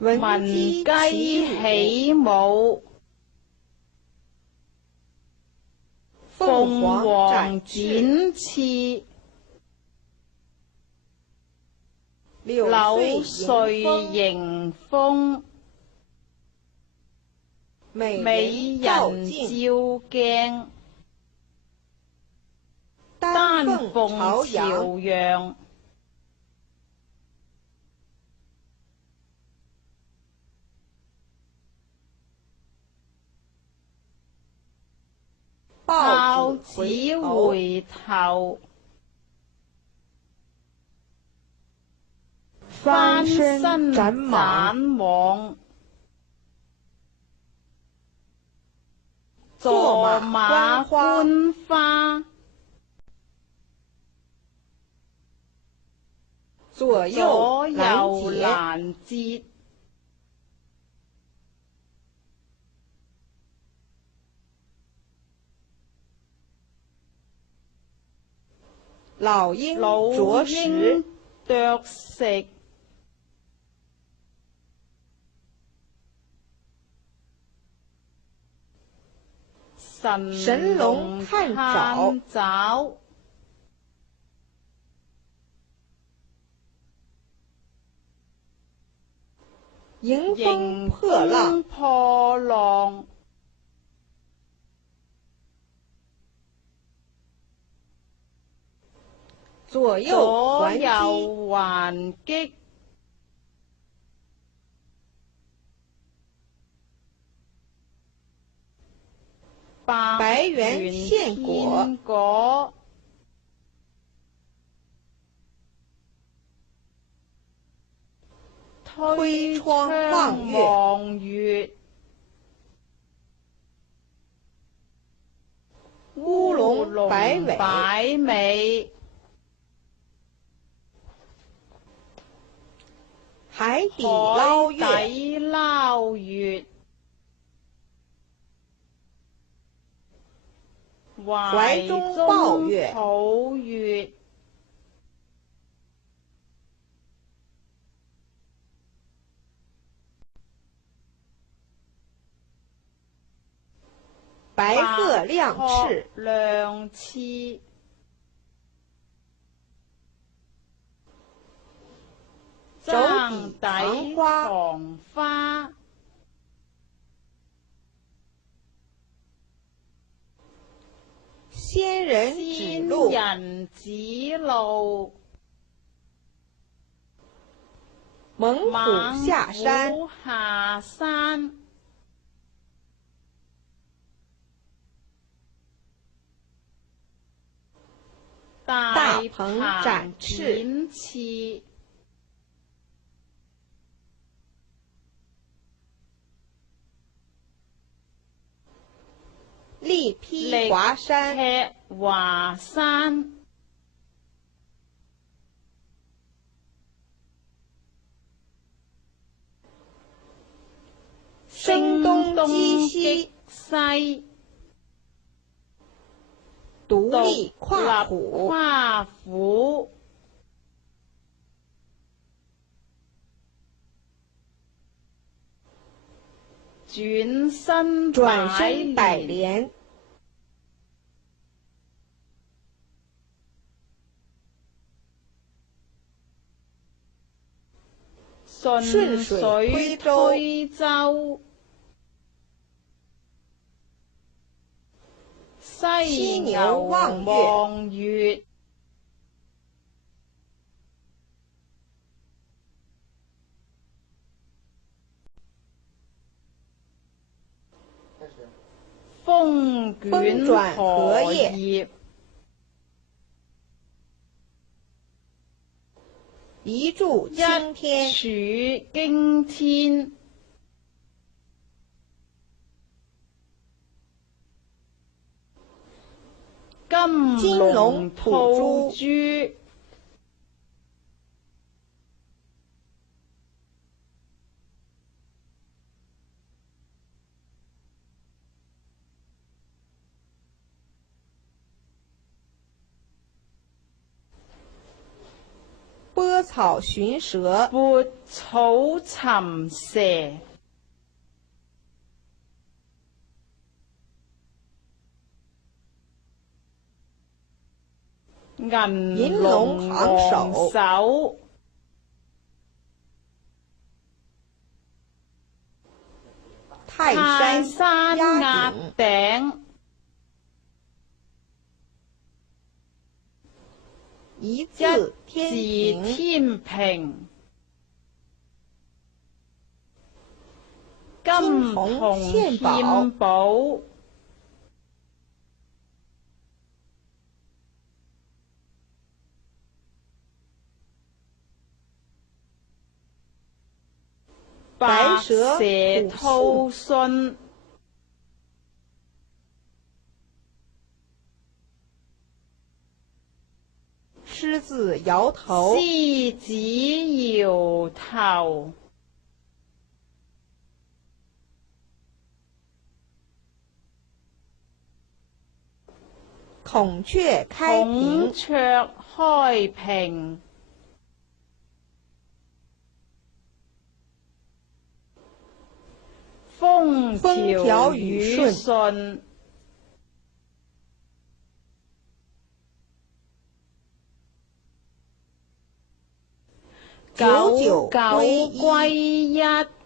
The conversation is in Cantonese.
聞雞起舞，鳳凰展翅，柳絮迎風，美人照鏡，丹鳳朝陽。豹子回頭，翻身斬網，坐馬觀花，左右攔截。老鷹啄食，神龍探爪，迎風破浪。左右還擊，白猿獻果，推窗望月，烏龍擺尾。海底撈月，懷中抱月，白鶴亮翅，爭底藏花，仙人指路，猛虎下山，大鵬展翅，力劈華山，聲東擊西，獨立跨虎，轉身擺蓮，順水推舟，犀牛望月，風捲荷葉，一柱驚天，金龍吐珠，波割草尋蛇，撥草尋蛇。銀龍昂首，泰山壓頂，一字天平，金銅獻寶，白蛇吐信，獅子搖頭，獅子搖頭，孔雀開屏，孔雀開屏，風調雨順，久久歸一。